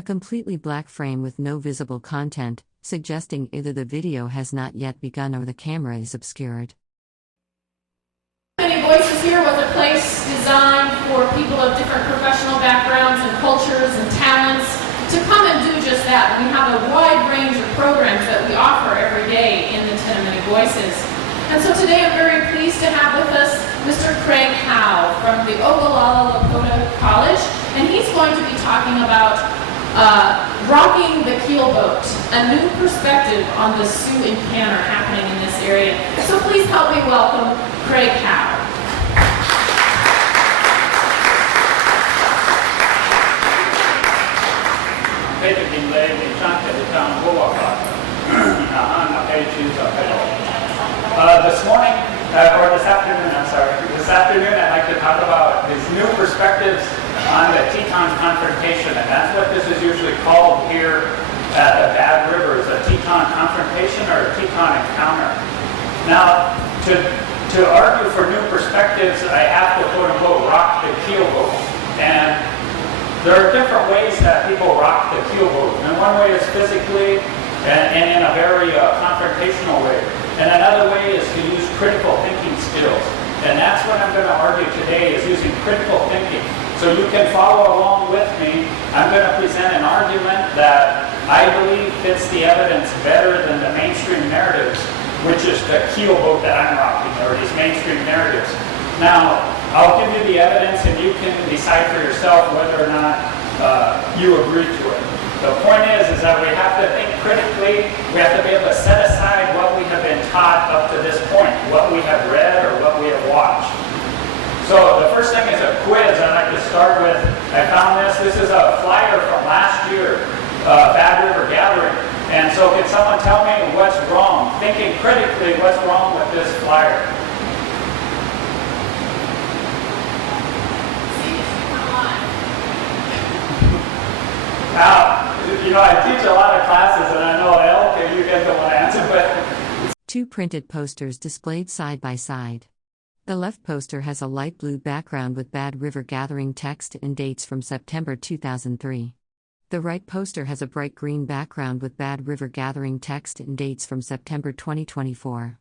A completely black frame with no visible content, suggesting either the video has not yet begun or the camera is obscured. Many Voices here was a place designed for people of different professional backgrounds and cultures and talents to come and do just that. We have a wide range of programs that we offer every day in the Ten Many Voices. And so today I'm very pleased to have with us Mr. Craig Howe from the Oglala Lakota College, and he's going to be talking about rocking the keelboat, a new perspective on the Sioux encounter happening in this area. So please help me welcome Craig Howe. This morning, or this afternoon, I'd like to talk about these new perspectives on the Teton confrontation, and that's what this is usually called here at the Bad River, is a Teton confrontation or a Teton encounter. Now, to argue for new perspectives, I have to quote-unquote rock the keelboat, and there are different ways that people rock the keelboat, and one way is physically and in a very confrontational way. And another way is to use critical thinking skills. And that's what I'm going to argue today, is using critical thinking. So you can follow along with me. I'm going to present an argument that I believe fits the evidence better than the mainstream narratives, which is the keelboat that I'm rocking, or these mainstream narratives. Now, I'll give you the evidence and you can decide for yourself whether or not you agree to it. The point is that we have to think critically. We have to be able to set aside what we have been taught up to this point, what we have read or what we have watched. So the first thing is a quiz I'd like to start with. I found this. This is a flyer from last year, Bad River Gathering. And so can someone tell me what's wrong? Thinking critically, what's wrong with this flyer? Now, I teach a lot of classes, and I know okay, you guys don't want to answer, but... Two printed posters displayed side by side. The left poster has a light blue background with Bad River Gathering text and dates from September 2003. The right poster has a bright green background with Bad River Gathering text and dates from September 2024.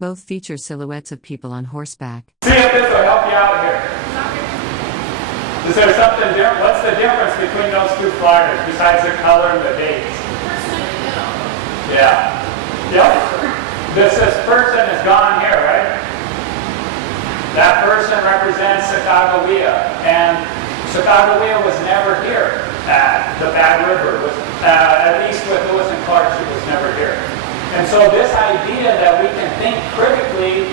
Both feature silhouettes of people on horseback. See if this will help you out here. Is there something different? What's the difference between those two flyers besides the color and the dates? Yeah. Yep. This person is gone here, right? That person represents Sacagawea, and Sacagawea was never here at the Bad River. At least with Lewis and Clark, she was never here. And so this idea that we can think critically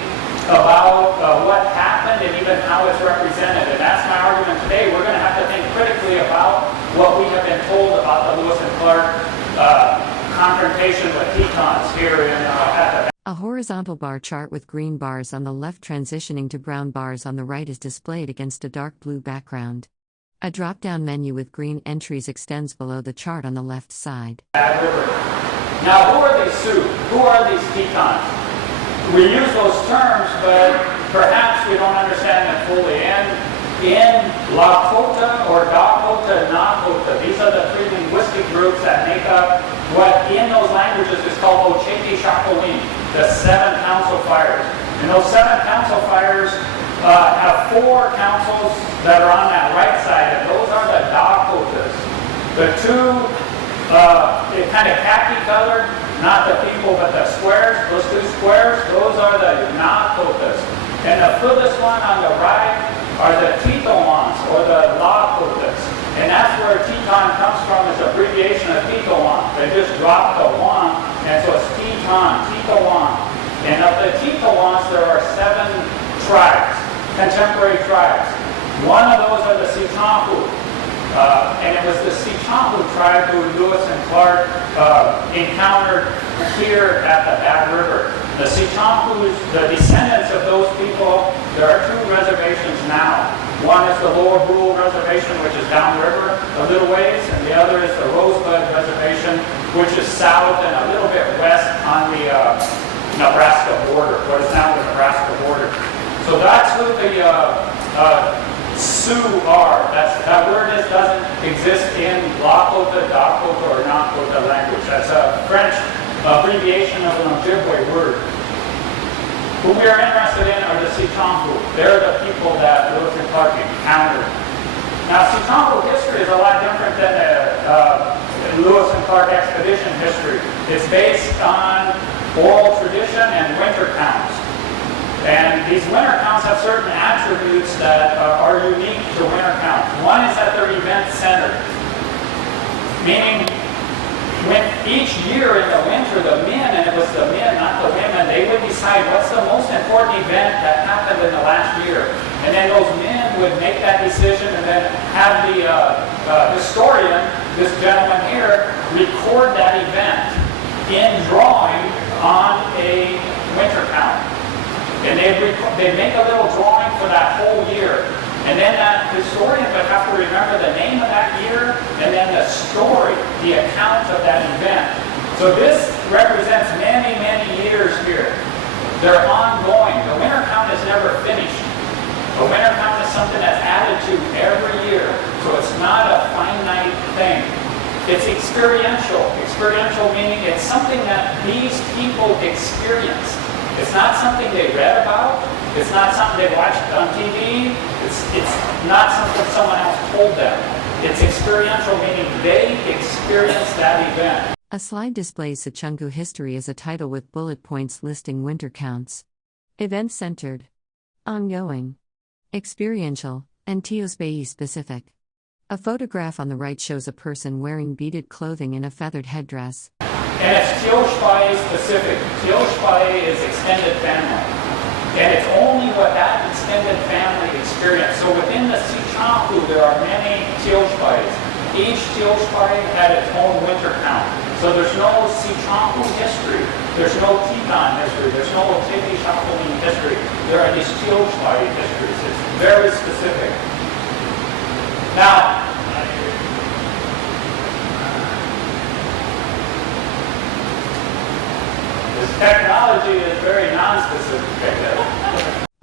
about what happened and even how it's represented, and that's my argument today. We're going to have to think critically about what we have been told about the Lewis and Clark confrontation with Tetons here at the... A horizontal bar chart with green bars on the left transitioning to brown bars on the right is displayed against a dark blue background. A drop-down menu with green entries extends below the chart on the left side. Bad River. Now, who are these Sioux? Who are these Tetons? We use those terms, but perhaps we don't understand them fully. And in Lakota or Dakota, Nakota, these are the three linguistic groups that make up what in those languages is called Ocheti Shakowin, the 7 council fires. And those 7 council fires have 4 councils that are on that right side, and those are the Dakotas. The two kind of khaki colored, not the people, but the squares, those 2 squares, those are the Nakotas. And the furthest one on the right are the Tetons, or the Lakotas. And that's where Teton comes from, is abbreviation of Teton. They just dropped the one, and so it's Teton, Teton. And of the Tetons, there are 7 tribes, contemporary tribes. One of those are the Sitahu. And it was the Sitahu tribe who Lewis and Clark encountered here at the Bad River. The Sitahus, the descendants of those people, there are 2 reservations now. One is the Lower Brule Reservation, which is downriver a little ways, and the other is the Rosebud Reservation, which is south and a little bit west on the Nebraska border, what is now the Nebraska border. So that's who the Sioux are. That word doesn't exist in Lakota, Dakota, or Nakota language. That's a French abbreviation of an Ojibwe word. Who we are interested in are the Sitangu. They're the people that Lewis and Clark encountered. Now, Sitangu history is a lot different than the Lewis and Clark expedition history. It's based on oral tradition and winter counts. And these winter counts have certain attributes that are unique to winter counts. One is that they're event-centered, meaning when each year in the winter, the men, and it was the men, not the women, they would decide what's the most important event that happened in the last year. And then those men would make that decision and then have the historian, this gentleman here, record that event in drawing on a winter count. And they'd make a little drawing for that whole year. And then that historian would have to remember the name of that year and then the story, the account of that event. So this represents many, many years here. They're ongoing. The winter count is never finished. A winter count is something that's added to every year. So it's not a finite thing. It's experiential. Experiential meaning it's something that these people experienced. It's not something they read about. It's not something they watched on TV. It's not something someone else told them. It's experiential, meaning they experienced that event. A slide displays Sitangu history as a title with bullet points listing winter counts. Event-centered, ongoing, experiential, and Teospayi specific. A photograph on the right shows a person wearing beaded clothing and a feathered headdress. And it's Teospayi specific. Teospayi is extended family. And it's only what that extended family experienced. So within the Sitangu, there are many Teospayis. Each Teospayi had its own winter count. So there's no Sitangu history. There's no Teton history. There's no Otiti-Shakopee history. There are these Teospayi histories. It's very specific. Now, this technology is very non-specific.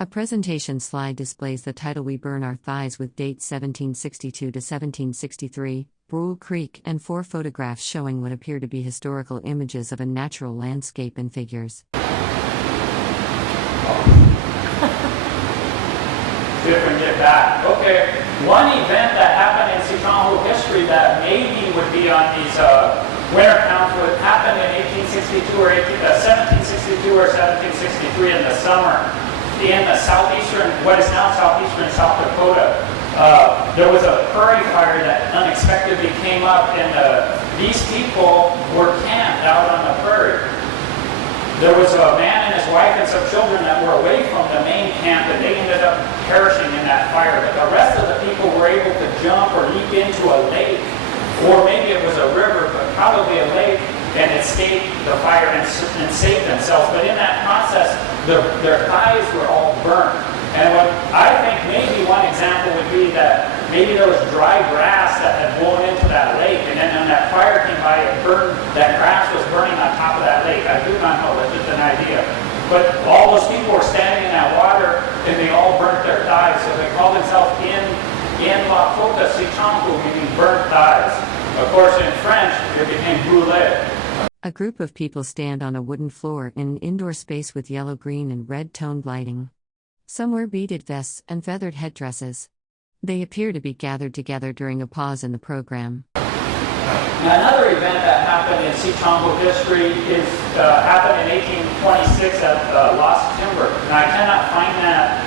A presentation slide displays the title We Burn Our Thighs with dates 1762 to 1763, Brule Creek, and 4 photographs showing what appear to be historical images of a natural landscape and figures. See if we can get back. Okay, one event that happened in Sitangu history that maybe would be on these winter counts would happen in 1762 or 1763 in the summer. In the southeastern, what is now southeastern South Dakota, there was a prairie fire that unexpectedly came up, and these people were camped out on the prairie. There was a man and his wife and some children that were away from the main camp, and they ended up perishing in that fire. But the rest of the people were able to jump or leap into a lake, or maybe it was a river, but probably a lake, and escape the fire and save themselves. But in that process, their thighs were all burnt. And what I think maybe one example would be that maybe there was dry grass that had blown into that lake, and then when that fire came by, it burned, that grass was burning on top of that lake. I do not know, that's just an idea. But all those people were standing in that water, and they all burnt their thighs, so they called themselves in Lakota Sitangu, meaning burnt thighs. Of course, in French, it became brûlé. A group of people stand on a wooden floor in an indoor space with yellow, green, and red toned lighting. Some wear beaded vests and feathered headdresses. They appear to be gathered together during a pause in the program. Now, another event that happened in Sitangu history happened in 1826 at Lost Timber. Now, I cannot find that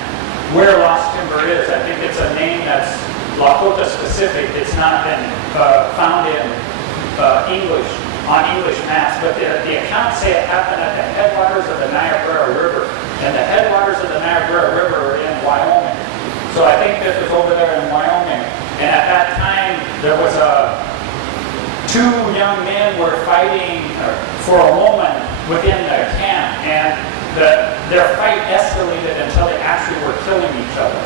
where Lost Timber is. I think it's a name that's Lakota specific. It's not been found in English. On English maps, but the accounts say it happened at the headwaters of the Niobrara River, and the headwaters of the Niobrara River are in Wyoming. So I think this was over there in Wyoming, and at that time there was two young men were fighting for a woman within the camp, and their fight escalated until they actually were killing each other.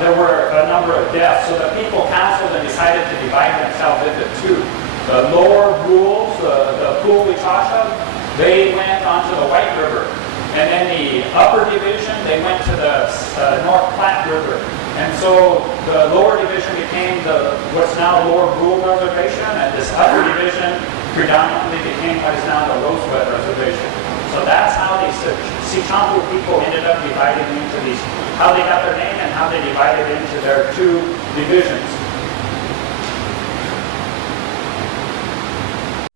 There were a number of deaths, so the people counseled and decided to divide themselves into two. The lower Brules, the pool we talked of, they went onto the White River. And then the upper division, they went to the North Platte River. And so the lower division became what's now Lower Brule Reservation, and this upper division predominantly became what is now the Rosebud Reservation. So that's how the Sechampu people ended up dividing into these, how they got their name and how they divided into their two divisions.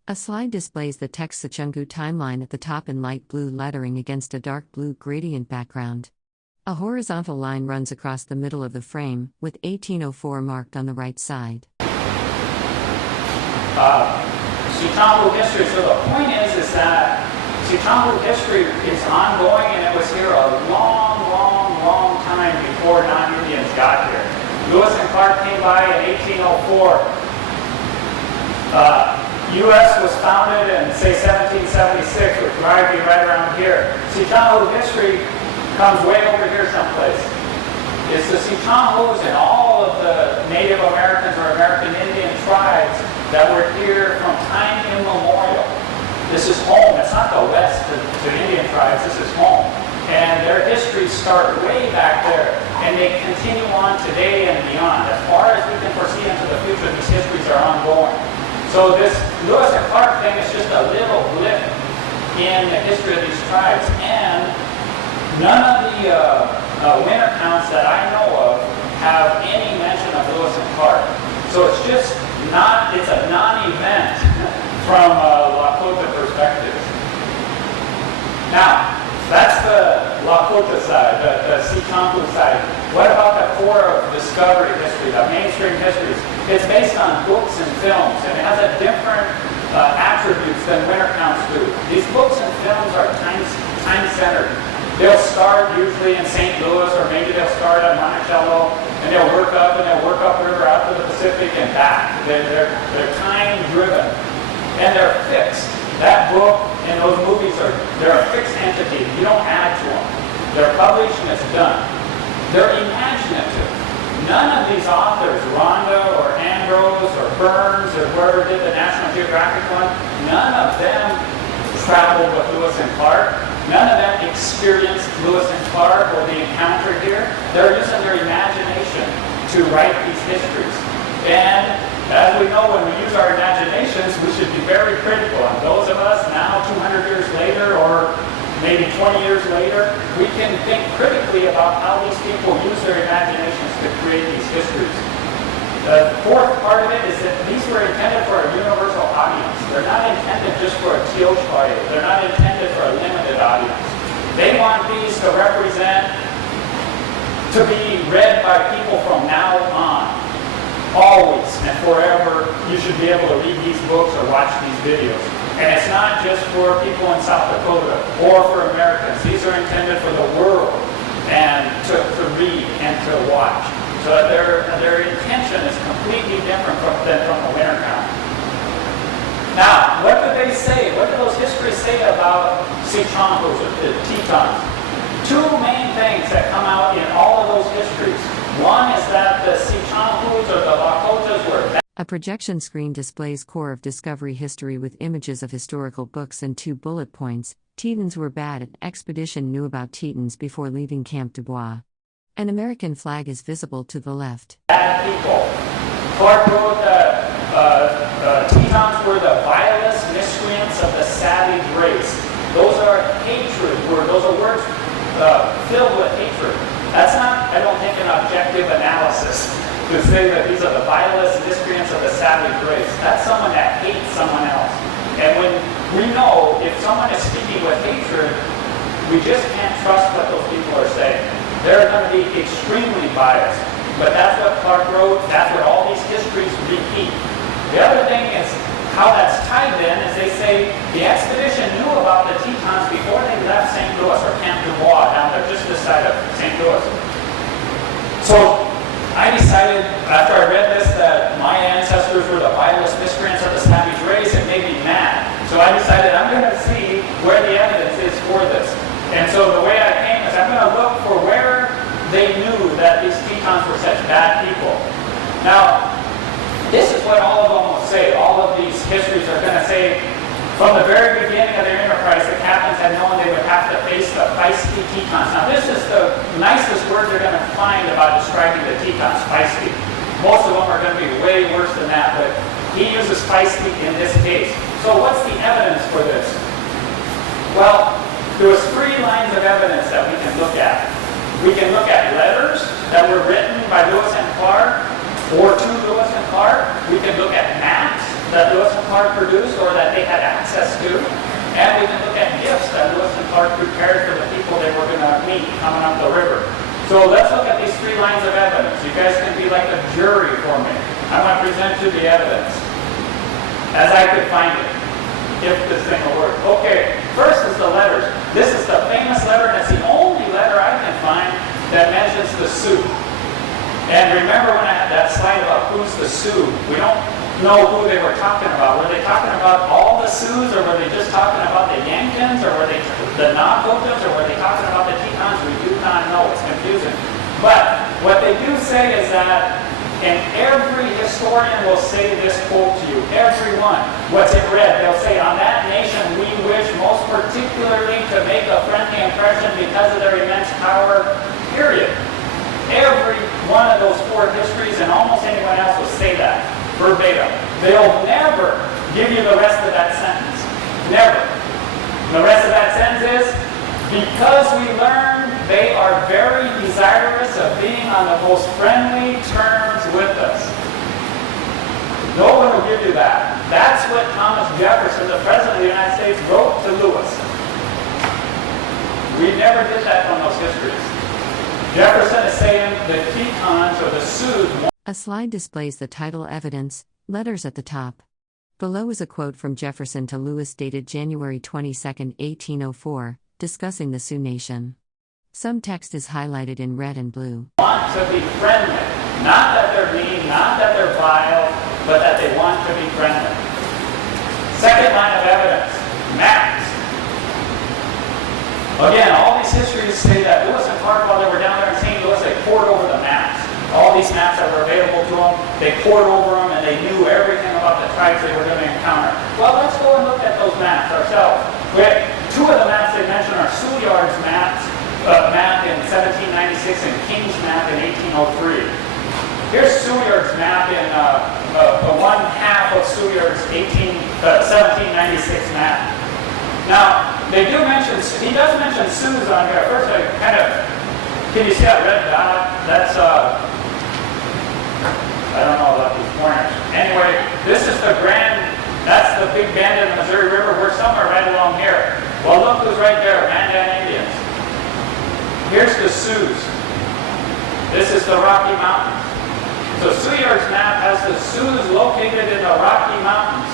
A slide displays the text Sechungu timeline at the top in light blue lettering against a dark blue gradient background. A horizontal line runs across the middle of the frame, with 1804 marked on the right side. Sechampu history, so the point is that Sechampu history is ongoing, and it was here a long time before non-Indians got here. Lewis and Clark came by in 1804. U.S. was founded in, say, 1776, which might be right around here. Sechampu history comes way over here someplace. It's the Sechamhus and all of the Native Americans or American Indian tribes that were here from time immemorial. This is home. It's not the West to Indian tribes. This is home. And their histories start way back there, and they continue on today and beyond. As far as we can foresee into the future, these histories are ongoing. So this Lewis and Clark thing is just a little blip in the history of these tribes, and none of the winter counts that I know of have any mention of Lewis and Clark. So it's just not, it's a non-event from a Lakota perspective. Now, that's the Lakota side, the Sechampu side. What about the core of discovery history, the mainstream histories? It's based on books and films, and it has a different attributes than winter counts do. These books and films are time-centered. They'll start usually in St. Louis, or maybe they'll start at Monticello, and they'll work up river out to the Pacific and back. They're time-driven, and they're fixed. That book and those movies they're a fixed entity. You don't add to them. They're published and it's done. They're imaginative. None of these authors, Rhonda or Ambrose or Burns or whoever did the National Geographic one, none of them traveled with Lewis and Clark. None of them experienced Lewis and Clark or the encounter here. They're using their imagination to write these histories. And as we know, when we use our imaginations, we should be very critical. And those of us now, 200 years later, or maybe 20 years later, we can think critically about how these people use their imaginations to create these histories. The fourth part of it is that these were intended for a universal audience. They're not intended just for a Teoshpai. They're not intended for a limited audience. They want these to represent, to be read by people from now on. Always and forever, you should be able to read these books or watch these videos. And it's not just for people in South Dakota or for Americans. These are intended for the world and to read and to watch. So their intention is completely different than from the winter count. Now, what do they say? What do those histories say about Sechamhus or the Tetons? Two main things that come out in all of those histories. One is that the Sechamhus or the Lakotas were... A projection screen displays core of discovery history with images of historical books and 2 bullet points. Tetons were bad. An expedition knew about Tetons before leaving Camp Dubois. An American flag is visible to the left. Bad people. Clark wrote that Tetons were the vilest miscreants of the savage race. Those are hatred words. Those are words filled with hatred. That's not, I don't think, an objective analysis to say that these are the vilest miscreants of the savage race. That's someone that hates someone else. And when we know if someone is speaking with hatred, we just can't trust what those people are saying. They're going to be extremely biased. But that's what Clark wrote. That's what all these histories repeat. The other thing is how that's tied in is they say the expedition knew about the Tetons before they left St. Louis or Camp Dubois down there just this side of St. Louis. So I decided after I read this that my ancestors were the vilest miscreants of the savage race. It made me mad. So I decided I'm going to see where the evidence is for this. And so the way I came is I'm going to look for where they knew that these Tetons were such bad people. Now, this is what all of them will say. All of these histories are going to say, from the very beginning of their enterprise, the captains had known they would have to face the feisty Tetons. Now this is the nicest word you're going to find about describing the Tetons, feisty. Most of them are going to be way worse than that, but he uses feisty in this case. So what's the evidence for this? Well, there was 3 lines of evidence that we can look at. We can look at letters that were written by Lewis and Clark or to Lewis and Clark. We can look at maps that Lewis and Clark produced or that they had access to. And we can look at gifts that Lewis and Clark prepared for the people they were going to meet coming up the river. So let's look at these 3 lines of evidence. You guys can be like a jury for me. I'm going to present you the evidence as I could find it, if this thing will work. Okay, first is the letters. This is the famous letter, and it's the only letter I can find that mentions the Sioux. And remember when I had that slide about who's the Sioux, we don't know who they were talking about. Were they talking about all the Sioux, or were they just talking about the Yankins, or were they the Nakotas, or were they talking about the Tetons? We do not know. It's confusing. But what they do say is that, and every historian will say this quote to you, everyone. What's it read? They'll say, on that nation we wish most particularly to make a friendly impression because of their immense power, period. Every one of those 4 histories and almost anyone else will say that, verbatim. They'll never give you the rest of that sentence. Never. The rest of that sentence is, because we learned they are very desirous of being on the most friendly terms with us. No one will give you that. That's what Thomas Jefferson, the President of the United States, wrote to Lewis. We never did that on those histories. Jefferson is saying the Tetons or the Sioux. A slide displays the title evidence, letters at the top. Below is a quote from Jefferson to Lewis dated January 22, 1804, discussing the Sioux Nation. Some text is highlighted in red and blue. Want to be friendly. Not that they're mean, not that they're vile, but that they want to be friendly. Second line of evidence, maps. Again, all these histories say that Lewis and Clark, while they were down there in St. Louis, they pored over the maps. All these maps that were available to them, they pored over them and they knew everything about the tribes they were going to encounter. Well, let's go and look at those maps ourselves. Two of the maps they mention are Seward's map in 1796 and King's map in 1803. Here's Seward's map in one half of Seward's 1796 map. Now, they do mention, he does mention Sioux on here. First, I kind of, can you see that red dot? That's, I don't know about these pointers. Anyway, this is the that's the big bend in the Missouri River. We're somewhere right along here. Well, look who's right there, Mandan Indians. Here's the Sioux. This is the Rocky Mountains. So Seward's map has the Sioux located in the Rocky Mountains.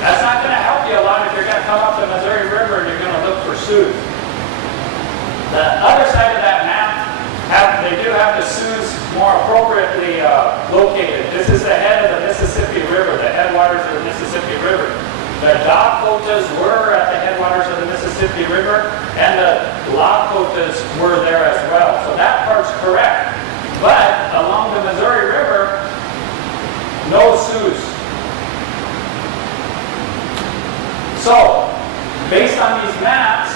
That's not going to help you a lot if you're going to come up the Missouri River and you're going to look for Sioux. The other side of that map, they do have the Sioux more appropriately located. This is the head of the Mississippi River, the headwaters of the Mississippi River. The Dakotas were at the headwaters of the Mississippi River, and the Lakotas were there as well. So that part's correct. But along the Missouri River, no Sioux. So, based on these maps,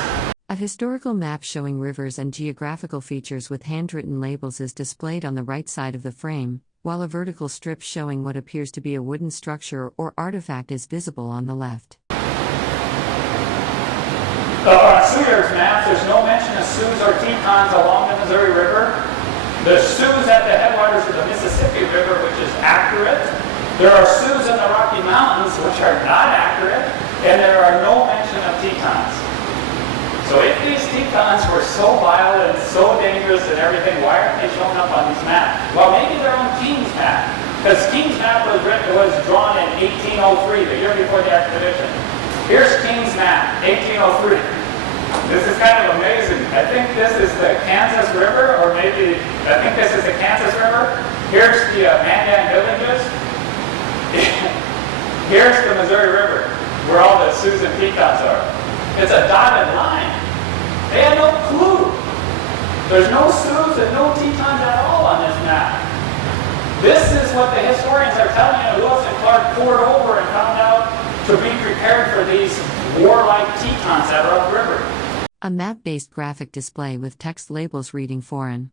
a historical map showing rivers and geographical features with handwritten labels is displayed on the right side of the frame, while a vertical strip showing what appears to be a wooden structure or artifact is visible on the left. On Seward's maps, there's no mention of Sioux or Tetons along the Missouri River. The Sioux at the headwaters of the Mississippi River, which is accurate. There are Sioux in the Rocky Mountains, which are not accurate. And there are no mention of Tetons. So if these Tetons were so vile and so dangerous and everything, why aren't they showing up on these maps? Well, maybe they're on King's map. Because King's map was drawn in 1803, the year before the expedition. Here's King's map, 1803. This is kind of amazing. I think this is the Kansas River, or maybe, I think this is the Kansas River. Here's the Mandan villages. Here's the Missouri River, where all the Sioux and Tetons are. It's a dotted line. They had no clue. There's no Sioux and no Tetons at all on this map. This is what the historians are telling you. Lewis and Clark poured over and found out to be prepared for these warlike Tetons that are upriver. A map-based graphic display with text labels reading foreign.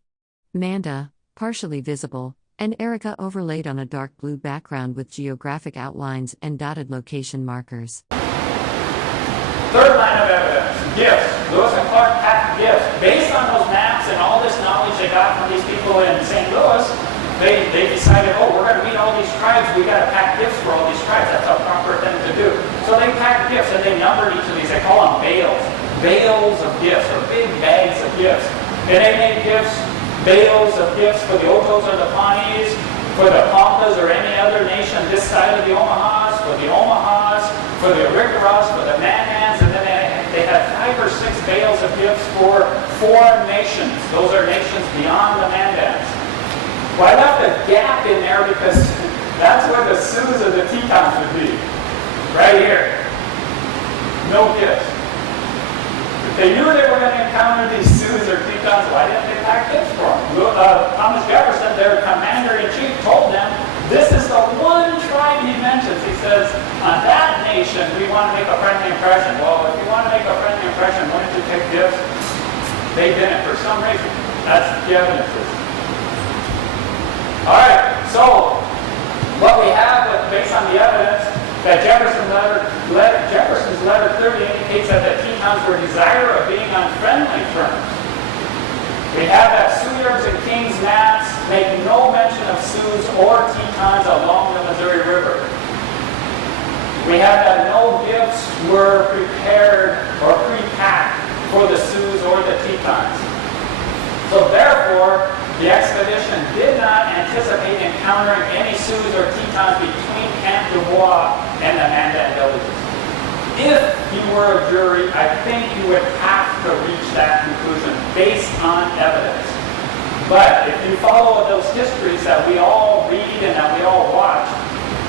Manda, partially visible, and Erica overlaid on a dark blue background with geographic outlines and dotted location markers. Third line of evidence, gifts. Lewis and Clark packed gifts. Based on those maps and all this knowledge they got from these people in St. Louis, they decided, oh, we're going to meet all these tribes, we got to pack gifts for all these tribes. That's a proper thing to do. So they packed gifts and they numbered each of these. They call them bales. Bales of gifts, or big bags of gifts. And they made gifts, bales of gifts for the Otos or the Pawnees, for the Pampas or any other nation this side of the Omahas, for the Arikaras, for the Manans, and then they had 5 or 6 bales of gifts for foreign nations. Those are nations beyond the Mandans. Well, I left a gap in there because that's where the Sioux or the Tetons would be. Right here. No gifts. If they knew they were going to encounter these Sioux or Tetons, why didn't they pack gifts for them? Thomas Jefferson, their commander-in-chief, told them, this is the one tribe he mentions. He says, on that nation, we want to make a friendly impression. Well, if you want to make a friendly impression, why don't you take gifts? They didn't for some reason. That's the evidence. All right, so what we have based on the evidence that Jefferson's letter clearly indicates that the Tetons were desirous of being on friendly terms. We have that Sioux and King's maps make no mention of Sioux or Tetons along the Missouri River. We have that no gifts were prepared or pre-packed for the Sioux or the Tetons. So therefore, the expedition did not anticipate encountering any Sioux or Tetons between Camp Du Bois and the Mandan villages. If you were a jury, I think you would have to reach that conclusion based on evidence. But if you follow those histories that we all read and that we all watch,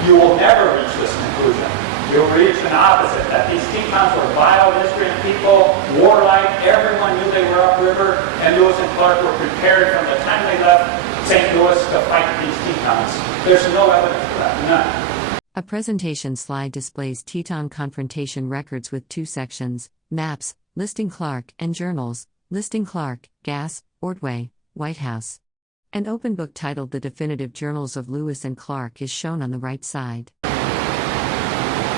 you will never reach this conclusion. You'll reach an opposite, that these Tetons were vile, miscreant people, warlike, everyone knew they were upriver, and Lewis and Clark were prepared from the time they left St. Louis to fight these Tetons. There's no evidence for that, none. A presentation slide displays Teton confrontation records with 2 sections, maps, listing Clark, and journals, listing Clark, Gas, Ordway, White House. An open book titled The Definitive Journals of Lewis and Clark is shown on the right side.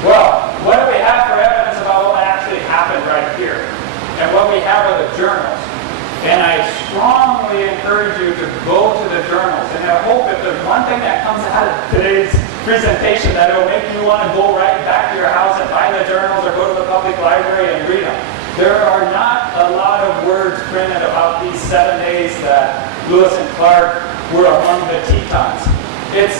Well, what do we have for evidence about what actually happened right here? And what we have are the journals. And I strongly encourage you to go to the journals. And I hope if there's one thing that comes out of today's presentation that it'll make you want to go right back to your house and buy the journals or go to the public library and read them. There are not a lot of words printed about these 7 days that Lewis and Clark were among the Tetons.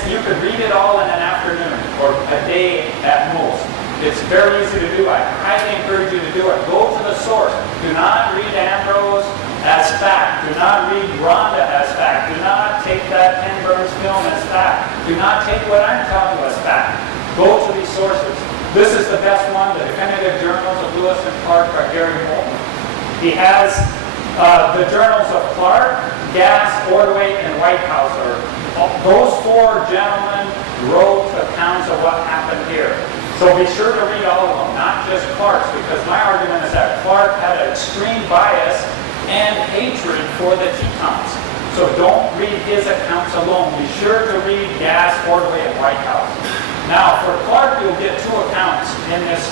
You could read it all in an afternoon or a day at most. It's very easy to do. I highly encourage you to do it. Go to the source. Do not read Ambrose as fact. Do not read Rhonda as fact. Do not take that Ken Burns film as fact. Do not take what I'm telling you as fact. Go to these sources. This is the best one, the definitive journals of Lewis and Clark by Gary Moulton. He has the journals of Clark, Gas, Ordway, and White House. Those 4 gentlemen wrote accounts of what happened here. So be sure to read all of them, not just Clark's, because my argument is that Clark had an extreme bias and hatred for the Tetons. So don't read his accounts alone. Be sure to read Gas, Ordway, and White House. Now, for Clark, you'll get 2 accounts in this,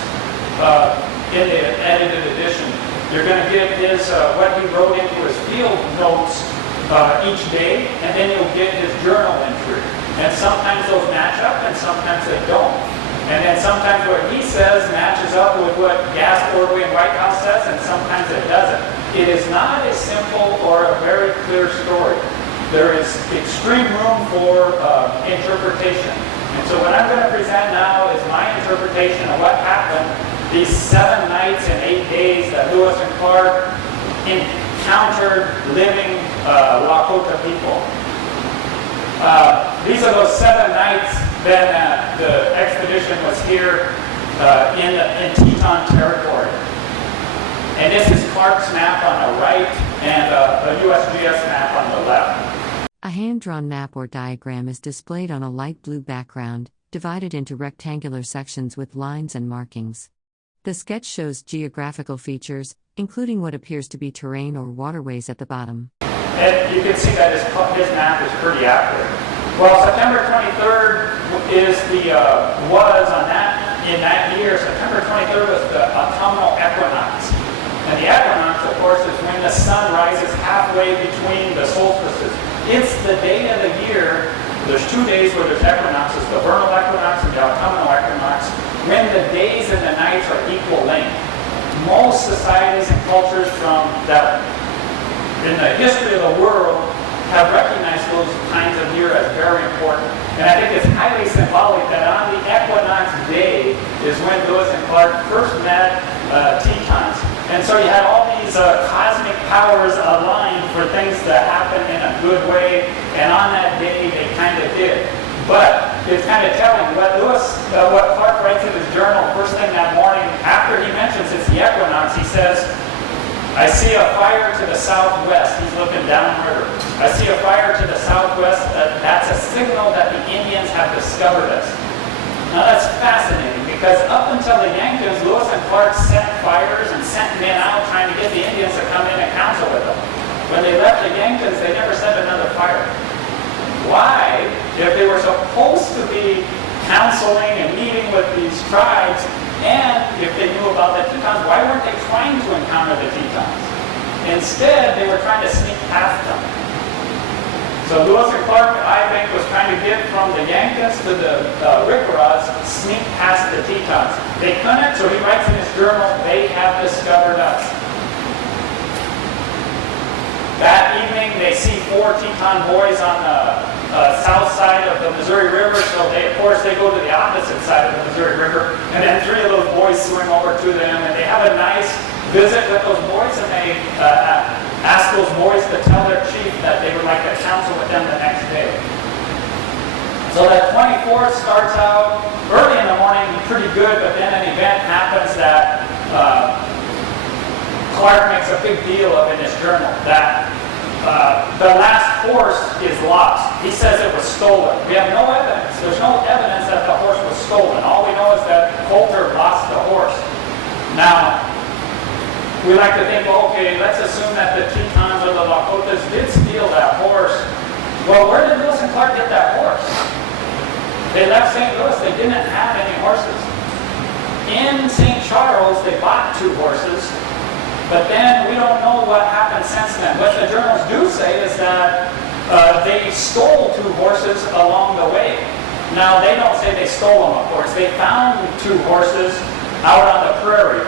in the edited edition. You're going to get his what he wrote into his field notes each day, and then you'll get his journal entry. And sometimes those match up, and sometimes they don't. And then sometimes what he says matches up with what Gas, Ordway, and White House says, and sometimes it doesn't. It is not a simple or a very clear story. There is extreme room for interpretation. And so what I'm going to present now is my interpretation of what happened these 7 nights and 8 days that Lewis and Clark encountered living Lakota people. These are those 7 nights then the expedition was here in Teton territory. And this is Clark's map on the right and a USGS map on the left. A hand-drawn map or diagram is displayed on a light blue background, divided into rectangular sections with lines and markings. The sketch shows geographical features, including what appears to be terrain or waterways at the bottom. And you can see that his map is pretty accurate. Well, September 23rd in that year, September 23rd was the autumnal equinox. And the equinox, of course, is when the sun rises halfway between the solstices. It's the day of the year. There's 2 days where there's equinoxes, the vernal equinox and the autumnal equinox, when the days and the nights are equal length. Most societies and cultures from that in the history of the world have recognized those times of year as very important. And I think it's highly symbolic that on the equinox day is when Lewis and Clark first met Tetons. And so you had all these cosmic powers aligned for things to happen in a good way, and on that day they kind of did. But it's kind of telling what Clark writes in his journal first thing that morning after he mentions it's the equinox. He says, "I see a fire to the southwest." He's looking downriver. "I see a fire to the southwest. That's a signal that the Indians have discovered us." Now that's fascinating because up until the Yankees, Lewis and Clark sent fires and sent men out trying to get the Indians to come in and counsel with them. When they left the Yankees, they never sent another fire. Why, if they were supposed to be counseling and meeting with these tribes, and if they knew about the Tetons, why weren't they trying to encounter the Tetons? Instead, they were trying to sneak past them. So Lewis and Clark, I think, was trying to get from the Yankees to the Rickaras, sneak past the Tetons. They couldn't, so he writes in his journal, "They have discovered us." That evening, they see 4 Teton boys on the south side of the Missouri River, so they go to the opposite side of the Missouri River, and then 3 of those boys swim over to them, and they have a nice visit with those boys, and they ask those boys to tell their chief that they would like to counsel with them the next day. So that 24th starts out early in the morning, pretty good, but then an event happens that Clark makes a big deal of in his journal, that the last horse is lost. He says it was stolen. We have no evidence. There's no evidence that the horse was stolen. All we know is that Coulter lost the horse. Now, we like to think, okay, let's assume that the Tetons or the Lakotas did steal that horse. Well, where did Lewis and Clark get that horse? They left St. Louis. They didn't have any horses. In St. Charles, they bought 2 horses, but then we don't know what happened since then. What the journals do say is that they stole 2 horses along the way. Now, they don't say they stole them, of course. They found 2 horses out on the prairie.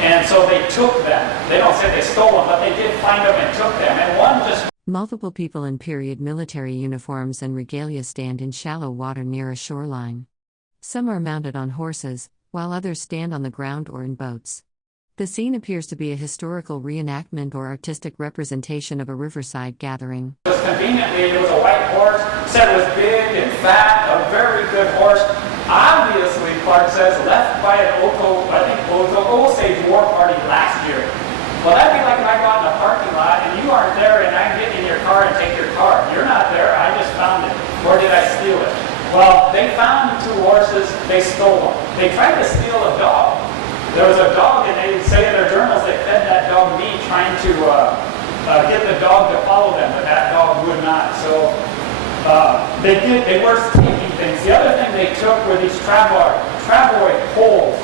And so they took them. They don't say they stole them, but they did find them and took them. And one just... Multiple people in period military uniforms and regalia stand in shallow water near a shoreline. Some are mounted on horses, while others stand on the ground or in boats. The scene appears to be a historical reenactment or artistic representation of a riverside gathering. Conveniently, it was a white horse, said it was big and fat, a very good horse. Obviously, Clark says, left by an Osage war party last year. Well, that'd be like if I go out in the parking lot and you aren't there and I get in your car and take your car. You're not there, I just found it. Or did I steal it? Well, they found 2 horses, they stole them. They tried to steal a dog. There was a dog, and they say in their journals they fed that dog meat trying to get the dog to follow them, but that dog would not. So they were taking things. The other thing they took were these travoy poles.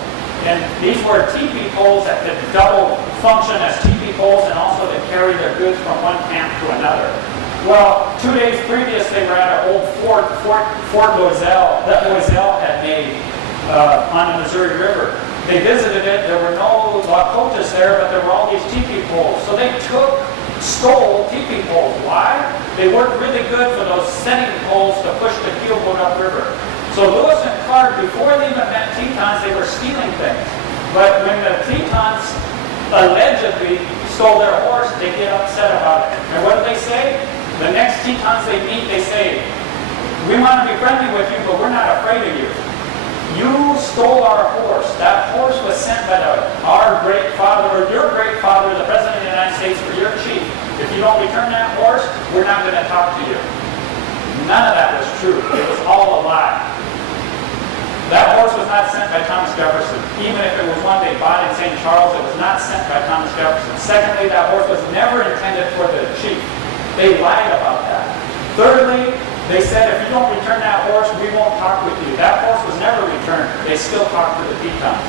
And these were teepee poles that could double function as teepee poles and also to carry their goods from one camp to another. Well, 2 days previous, they were at an old Fort Loisel that Loisel had made on the Missouri River. They visited it. There were no Lakotas there, but there were all these teepee poles. So they stole teepee poles. Why? They worked really good for those setting poles to push the Keelboat upriver. So Lewis and Clark, before they even met Tetons, they were stealing things. But when the Tetons allegedly stole their horse, they get upset about it. And what do they say? The next Tetons they meet, they say, "We want to be friendly with you, but we're not afraid of you. You stole our horse. That horse was sent by our great father, or your great father, the President of the United States, or your chief. If you don't return that horse, we're not going to talk to you." None of that was true. It was all a lie. That horse was not sent by Thomas Jefferson. Even if it was one they bought in St. Charles, it was not sent by Thomas Jefferson. Secondly, that horse was never intended for the chief. They lied about that. Thirdly, they said, if you don't return that horse, we won't talk with you. That horse was never returned. They still talked to the Tetons.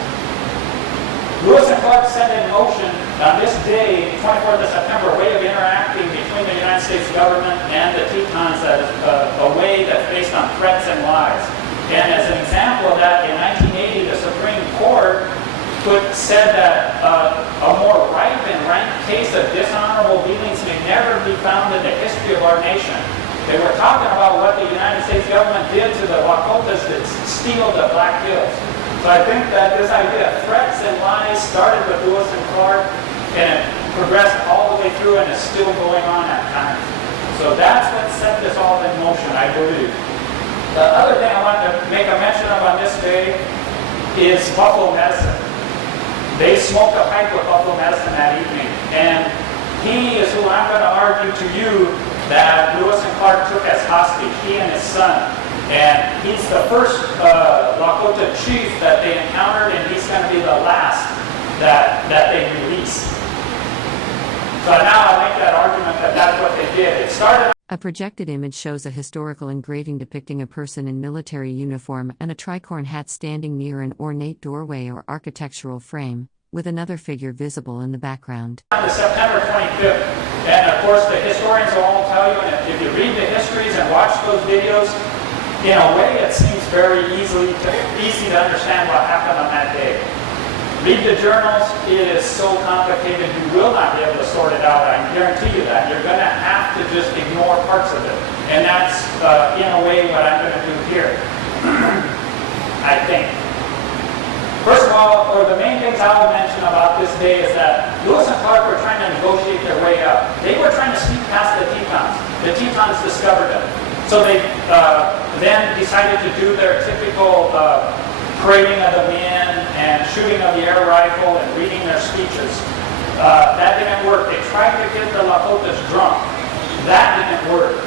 Lewis and Clark set in motion on this day, 24th of September, a way of interacting between the United States government and the Tetons that is a way that's based on threats and lies. And as an example of that, in 1980, the Supreme Court said that a more ripe and rank case of dishonorable dealings may never be found in the history of our nation. They were talking about what the United States government did to the Lakotas that steal the Black Hills. So I think that this idea of threats and lies started with Lewis and Clark, and it progressed all the way through and is still going on at times. So that's what set this all in motion, I believe. The other thing I want to make a mention of on this day is buffalo medicine. They smoked a pipe with buffalo medicine that evening, and he is who I'm going to argue to you that Lewis and Clark took as hostage, he and his son. And he's the first Lakota chief that they encountered, and he's going to be the last that they release. So now I make that argument that that's what they did. It started. A projected image shows a historical engraving depicting a person in military uniform and a tricorn hat standing near an ornate doorway or architectural frame, with another figure visible in the background. On September 25th, and of course the historians will all tell you, and if you read the histories and watch those videos, in a way it seems very easy to understand what happened on that day. Read the journals, it is so complicated you will not be able to sort it out, I guarantee you that. You're going to have to just ignore parts of it. And that's, in a way, what I'm going to do here, I think. First of all, the main things I will mention about this day is that Lewis and Clark were trying to negotiate their way up. They were trying to sneak past the Tetons. The Tetons discovered them. So they then decided to do their typical parading of the men and shooting of the air rifle and reading their speeches. That didn't work. They tried to get the Lakotas drunk. That didn't work.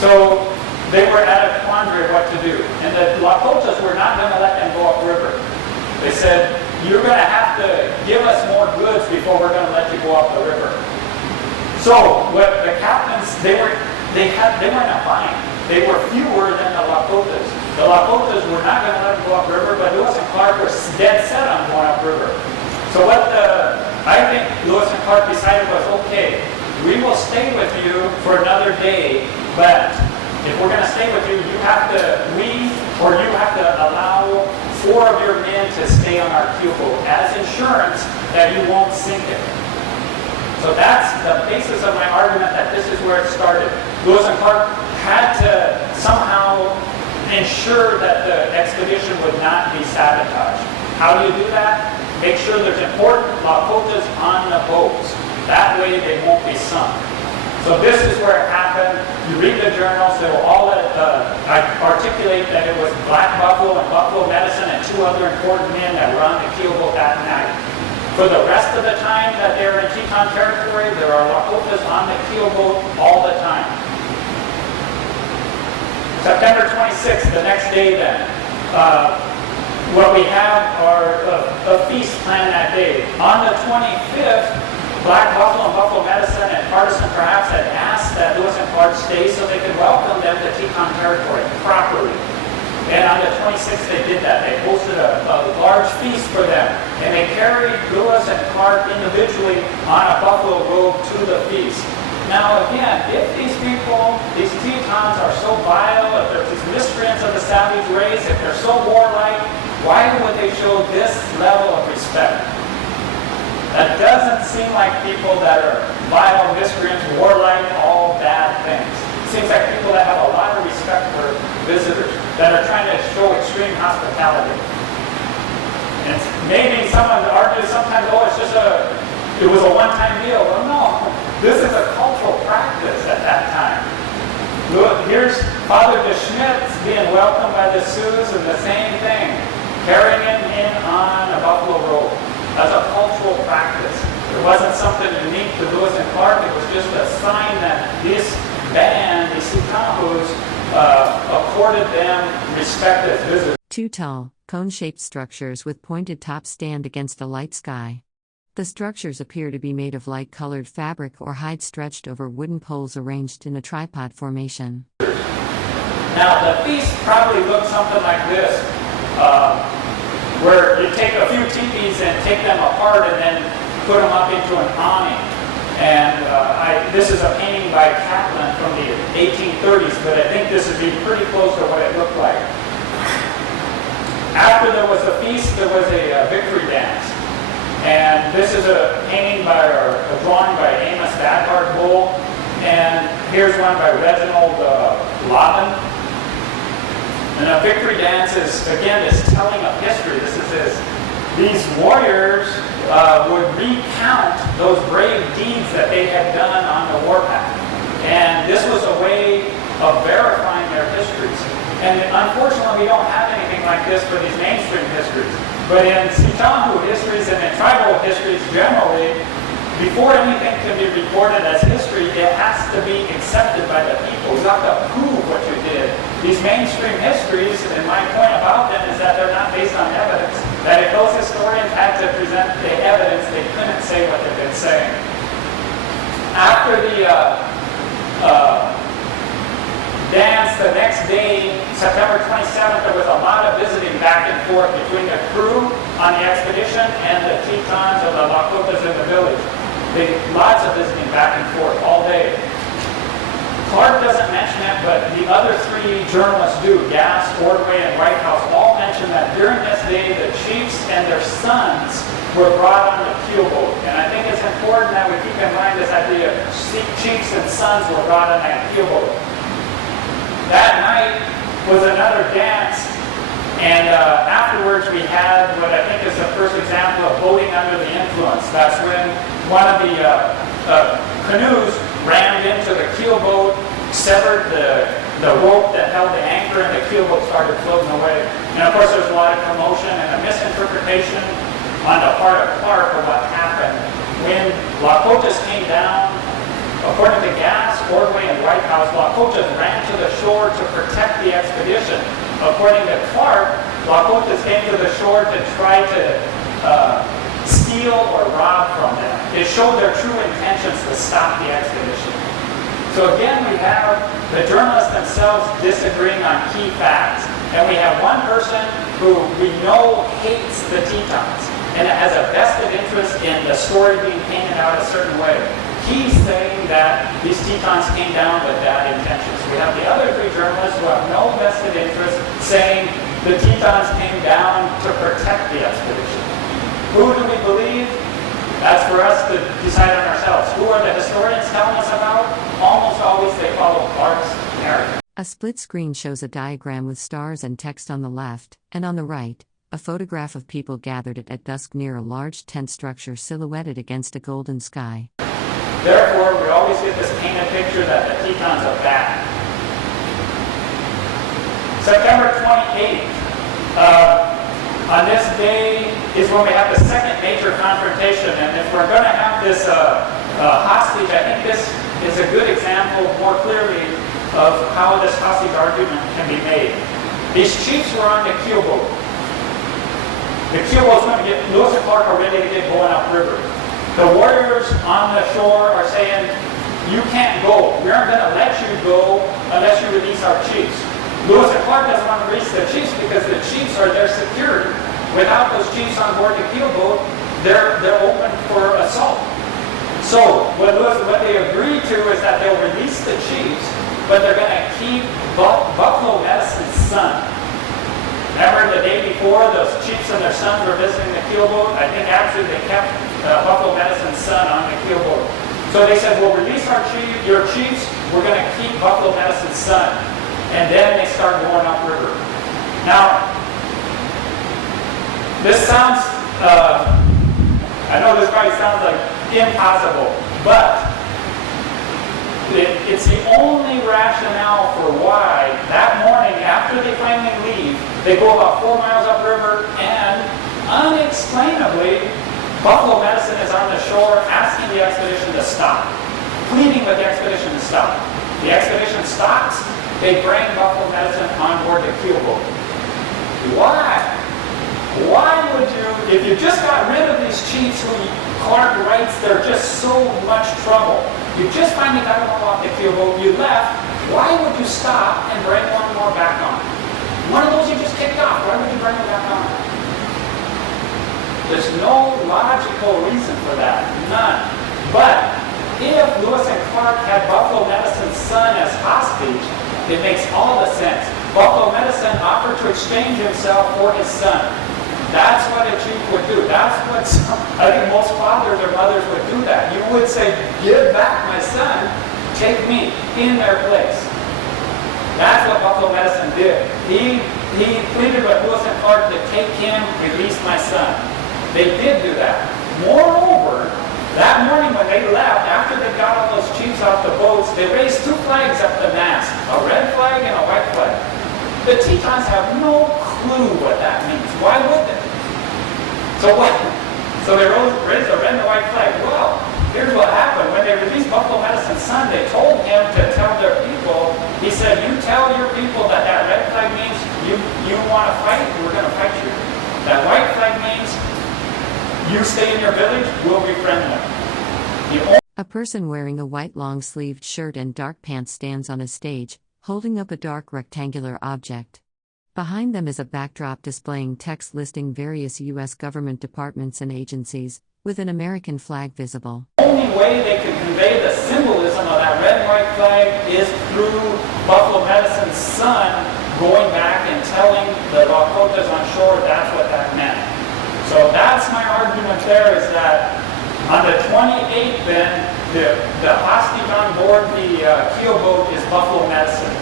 So they were at a quandary of what to do. And the Lakotas were not going to let them go upriver. They said, you're going to have to give us more goods before we're going to let you go up the river. So what the captains, they weren't a bind. They were fewer than the Lakotas. The Lakotas were not going to let them go upriver, but Lewis and Clark were dead set on going upriver. So what I think Lewis and Clark decided was, okay, we will stay with you for another day, but if we're going to stay with you, you have to allow 4 of your men to stay on our keelboat as insurance that you won't sink it. So that's the basis of my argument that this is where it started. Lewis and Clark had to somehow ensure that the expedition would not be sabotaged. How do you do that? Make sure there's important Lakotas on the boats. That way they won't be sunk. So this is where it happened. You read the journals, they will all articulate that it was Black Buffalo and Buffalo Medicine and 2 other important men that were on the keelboat that night. For the rest of the time that they're in Teton territory, there are Lakotas on the keelboat all the time. September 26th, the next day then, what we have are a feast planned that day. On the 25th, Black Buffalo and Buffalo Medicine and Partisan perhaps had asked that Lewis and Clark stay so they could welcome them to Teton territory properly. And on the 26th they did that. They hosted a large feast for them. And they carried Lewis and Clark individually on a buffalo robe to the feast. Now again, if these people, these Tetons are so vile, if they're these miscreants of the savage race, if they're so warlike, why would they show this level of respect? That doesn't seem like people that are vile, miscreants, warlike, all bad things. It seems like people that have a lot of respect for visitors, that are trying to show extreme hospitality. And maybe someone argues sometimes, oh, it was a one-time deal. Well, no. This is a cultural practice at that time. Look, here's Father de Schmidt being welcomed by the Sioux, and the same thing, carrying him in on a buffalo robe as a cultural practice. It wasn't something unique to Lewis and Clark. It was just a sign that this band, the Tetons, accorded them respect as visitors. Two tall, cone-shaped structures with pointed tops stand against a light sky. The structures appear to be made of light-colored fabric or hide stretched over wooden poles arranged in a tripod formation. Now, the feast probably looks something like this, where you take a few teepees and take them apart and then put them up into an awning. And this is a painting by Kaplan from the 1830s, but I think this would be pretty close to what it looked like. After there was a feast, there was a victory dance. And this is a painting or a drawing by Amos Dadhard Bull. And here's one by Reginald Lobbin. And a victory dance is, again, this telling of history. These warriors would recount those brave deeds that they had done on the warpath. And this was a way of verifying their histories. And unfortunately, we don't have anything like this for these mainstream histories. But in Sitangu histories and in tribal histories generally, before anything can be recorded as history, it has to be accepted by the people. You have to prove what you did. These mainstream histories, and my point about them is that they're not based on evidence. That if those historians had to present the evidence, they couldn't say what they've been saying. After the dance, the next day, September 27th, there was a lot of visiting back and forth between the crew on the expedition and the Tetons or the Lakotas in the village. Lots of visiting back and forth all day. Clark doesn't mention it, but the other three journalists do. Gass, Ordway, and Whitehouse all mention that during this day, the chiefs and their sons were brought on the Keelboat. And I think it's important that we keep in mind this idea of chiefs and sons were brought on that Keelboat. That night was another dance, and afterwards we had what I think is the first example of boating under the influence. That's when one of the canoes rammed into the keelboat, severed the rope that held the anchor, and the keelboat started floating away. And of course there's a lot of commotion and a misinterpretation on the part of Clark of what happened. When Lakotas came down, according to Gass, Ordway, and Whitehouse, Lakotas ran to the shore to protect the expedition. According to Clark, Lakotas came to the shore to try to steal or rob from them. It showed their true intentions to stop the expedition. So again, we have the journalists themselves disagreeing on key facts. And we have one person who we know hates the Tetons and has a vested interest in the story being painted out a certain way. He's saying that these Tetons came down with bad intentions. We have the other three journalists who have no vested interest saying the Tetons came down to protect the expedition. Who do we believe? That's for us to decide on ourselves. Who are the historians telling us about? Almost always they follow Clark's narrative. A split screen shows a diagram with stars and text on the left, and on the right, a photograph of people gathered at dusk near a large tent structure silhouetted against a golden sky. Therefore, we always get this painted picture that the Tetons are back. September 28th, on this day is when we have the second major confrontation. And if we're going to have this hostage, I think this is a good example more clearly of how this hostage argument can be made. These chiefs were on the keelboat. The keelboat's going to get, Lewis and Clark are ready to get going upriver. The warriors on the shore are saying, you can't go. We aren't going to let you go unless you release our chiefs. Lewis and Clark doesn't want to release the chiefs because the chiefs are their security. Without those chiefs on board the keelboat, they're open for assault. So what they agree to is that they'll release the chiefs, but they're going to keep Buffalo Medicine's son. Remember the day before, those chiefs and their sons were visiting the keelboat? I think actually they kept Buffalo Medicine's son on the keelboat. So they said, we'll release your chiefs, we're going to keep Buffalo Medicine's son. And then they start going upriver. Now, this sounds, I know this probably sounds like impossible, but it's the only rationale for why that morning after they finally leave, they go about 4 miles upriver and unexplainably, Buffalo Medicine is on the shore asking the expedition to stop, pleading with the expedition to stop. The expedition stops, they bring Buffalo Medicine on board the keelboat. Why? Why would you, if you just got rid of these chiefs who Clark writes they're just so much trouble, you just finally got them all off the Keelboat, you left, why would you stop and bring one more back on? One of those you just kicked off, why would you bring them back on? There's no logical reason for that, none. But if Lewis and Clark had Buffalo Medicine's son as hostage, it makes all the sense. Buffalo Medicine offered to exchange himself for his son. That's what a chief would do. That's what I think most fathers or mothers would do that. You would say, give back my son, take me in their place. That's what Buffalo Medicine did. He pleaded with Lewis and Clark to take him, release my son. They did do that. Moreover, that morning when they left, after they got all those chiefs off the boats, they raised two flags up the mast, a red flag and a white flag. The Tetons have no clue what that means. Why would they? So what? So they raised a red and a white flag. Well, here's what happened. When they released Buffalo Medicine's son, they told him to tell their people, he said, you tell your people that that red flag means you want to fight, we're going to fight you. That white flag means you stay in your village, we'll befriend them. A person wearing a white long-sleeved shirt and dark pants stands on a stage, holding up a dark rectangular object. Behind them is a backdrop displaying text listing various U.S. government departments and agencies, with an American flag visible. The only way they can convey the symbolism of that red and white flag is through Buffalo Medicine's son going back and telling the Lakotas on shore that's what that meant. So that's my argument there, is that on the 28th then, the hostage on board the Keelboat is Buffalo Medicine.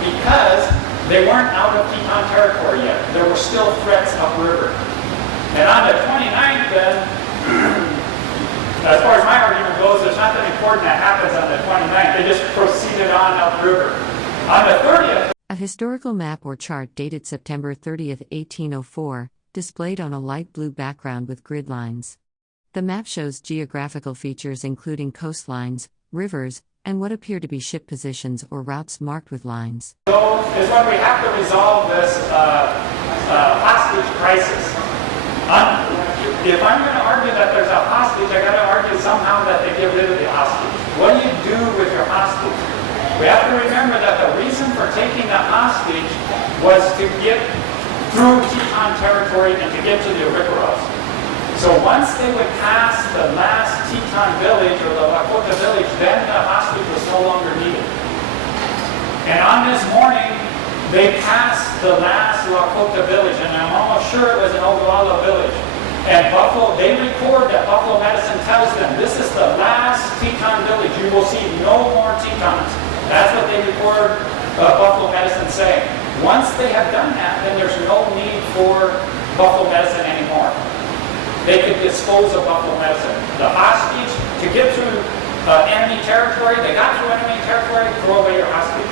Because they weren't out of Teton territory yet. There were still threats upriver. And on the 29th then, as far as my argument goes, there's nothing important that happens on the 29th. They just proceeded on upriver. On the 30th... A historical map or chart dated September 30th, 1804, displayed on a light blue background with grid lines. The map shows geographical features including coastlines, rivers, and what appear to be ship positions or routes marked with lines. So is when we have to resolve this hostage crisis. If I'm going to argue that there's a hostage, I got to argue somehow that they get rid of the hostage. What do you do with your hostage? We have to remember that the reason for taking the hostage was to get through Teton territory and to get to the Ariparas. So once they would pass the last Teton village or the Lakota village, then the hostage was no longer needed. And on this morning, they passed the last Lakota village, and I'm almost sure it was an Oglala village. And they record that Buffalo Medicine tells them, this is the last Teton village. You will see no more Tetons. That's what they record Buffalo Medicine saying. Once they have done that, then there's no need for Buffalo Medicine anymore. They could dispose of Buffalo Medicine. The hostage, to get through enemy territory, they got through enemy territory, throw away your hostage.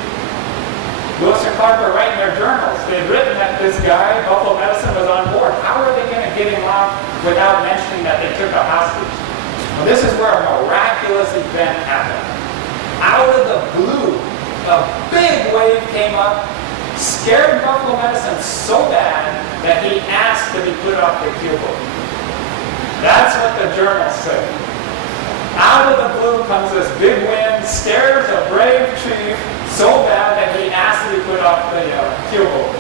Lewis and Clark were writing their journals. They had written that this guy, Buffalo Medicine, was on board. How are they going to get him off without mentioning that they took a hostage? Well, this is where a miraculous event happened. Out of the blue, a big wave came up, scared Buffalo Medicine so bad that he asked to be put off the Keelboat. That's what the journals say. Out of the blue comes this big wind, scares a brave chief so bad that he asked to be put off the Keelboat.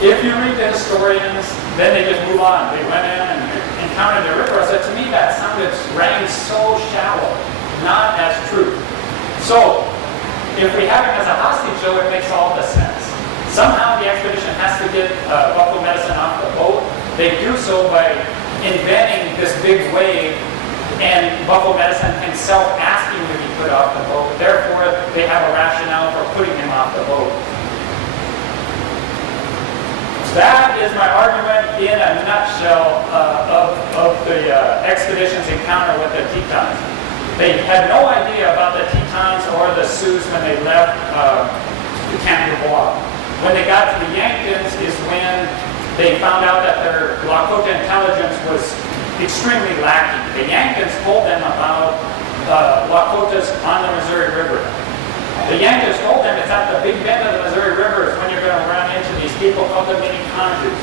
If you read the historians, then they just move on. They went in and encountered the Ariparas. So to me, that rang so shallow, not as true. So, if we have it as a hostage, though, it makes all the sense. Somehow the expedition has to get Buffalo Medicine off the boat. They do so by inventing this big wave, and Buffalo Medicine himself asking to be put off the boat. Therefore, they have a rationale for putting him off the boat. That is my argument in a nutshell of the expedition's encounter with the Tetons. They had no idea about the Tetons or the Sioux when they left the Camp de Bois. When they got to the Yanktons is when they found out that their Lakota intelligence was extremely lacking. The Yanktons told them about Lakotas on the Missouri River. The Yanktons told them it's at the big bend of the Missouri River is when you're going These people called them mini kanjus.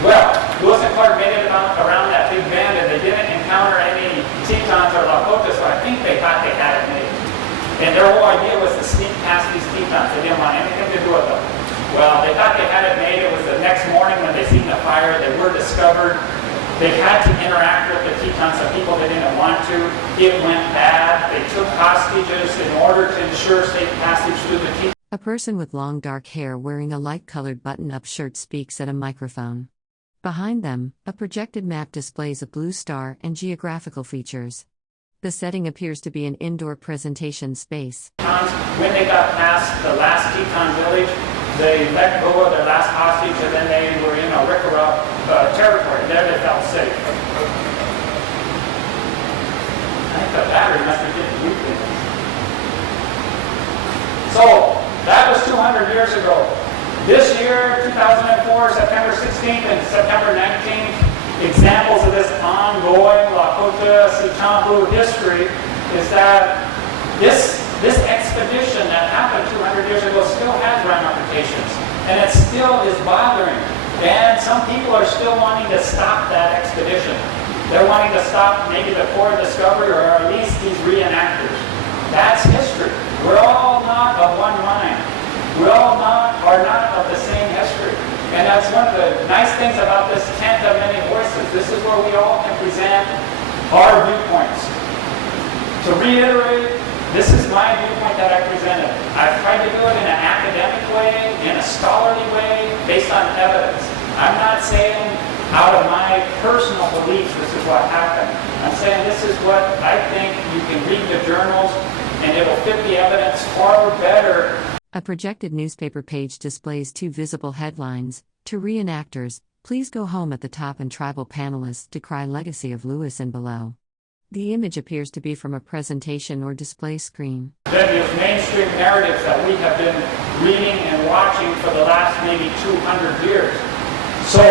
Well, Lewis and Clark made it around that big bend, and they didn't encounter any Tetons or Lakota, so I think they thought they had it made. And their whole idea was to sneak past these Tetons. They didn't want anything to do with them. Well, they thought they had it made. It was the next morning when they seen the fire. They were discovered. They had to interact with the Tetons, some people they didn't want to. It went bad. They took hostages in order to ensure safe passage through the Tetons. A person with long dark hair wearing a light-colored button-up shirt speaks at a microphone. Behind them, a projected map displays a blue star and geographical features. The setting appears to be an indoor presentation space. When they got past the last Teton village, they let go of their last hostage, and then they were in a Rickarup territory. There they felt safe. I think the battery must have been weak. So, that was 200 years ago. This year, 2004, September 16th and September 19th, examples of this ongoing Lakota Sitambu history is that this expedition that happened 200 years ago still has ramifications, and it still is bothering. And some people are still wanting to stop that expedition. They're wanting to stop maybe the core discovery, or at least these reenactors. That's history. We're all not of one mind. We all are not of the same history. And that's one of the nice things about this tent of many voices. This is where we all can present our viewpoints. To reiterate, this is my viewpoint that I presented. I've tried to do it in an academic way, in a scholarly way, based on evidence. I'm not saying out of my personal beliefs this is what happened. I'm saying this is what I think. You can read the journals and it'll fit the evidence far better. A projected newspaper page displays two visible headlines: to reenactors, please go home at the top, and tribal panelists decry legacy of Lewis, and below. The image appears to be from a presentation or display screen. Then these mainstream narratives that we have been reading and watching for the last maybe 200 years. So,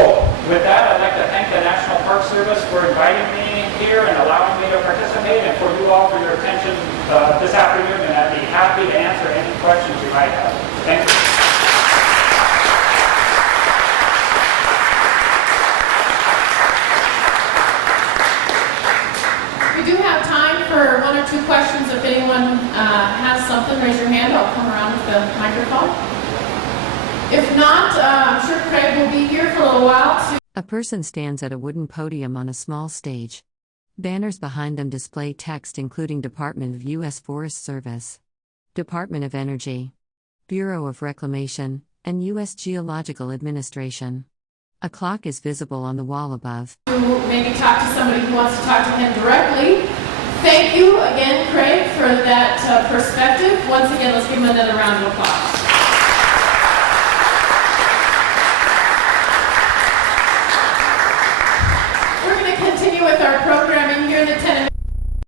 with that, I'd like to thank the National Park Service for inviting me here and allowing me to participate, and for you all for your attention this afternoon, and I'd be happy to answer any questions you might have. Thank you. We do have time for one or two questions. If anyone has something, raise your hand. I'll come around with the microphone. If not, I'm sure Craig will be here for a little while. A person stands at a wooden podium on a small stage. Banners behind them display text including Department of U.S. Forest Service, Department of Energy, Bureau of Reclamation, and U.S. Geological Administration. A clock is visible on the wall above. Maybe talk to somebody who wants to talk to him directly. Thank you again, Craig, for that perspective. Once again, let's give him another round of applause. We're going to continue with our program.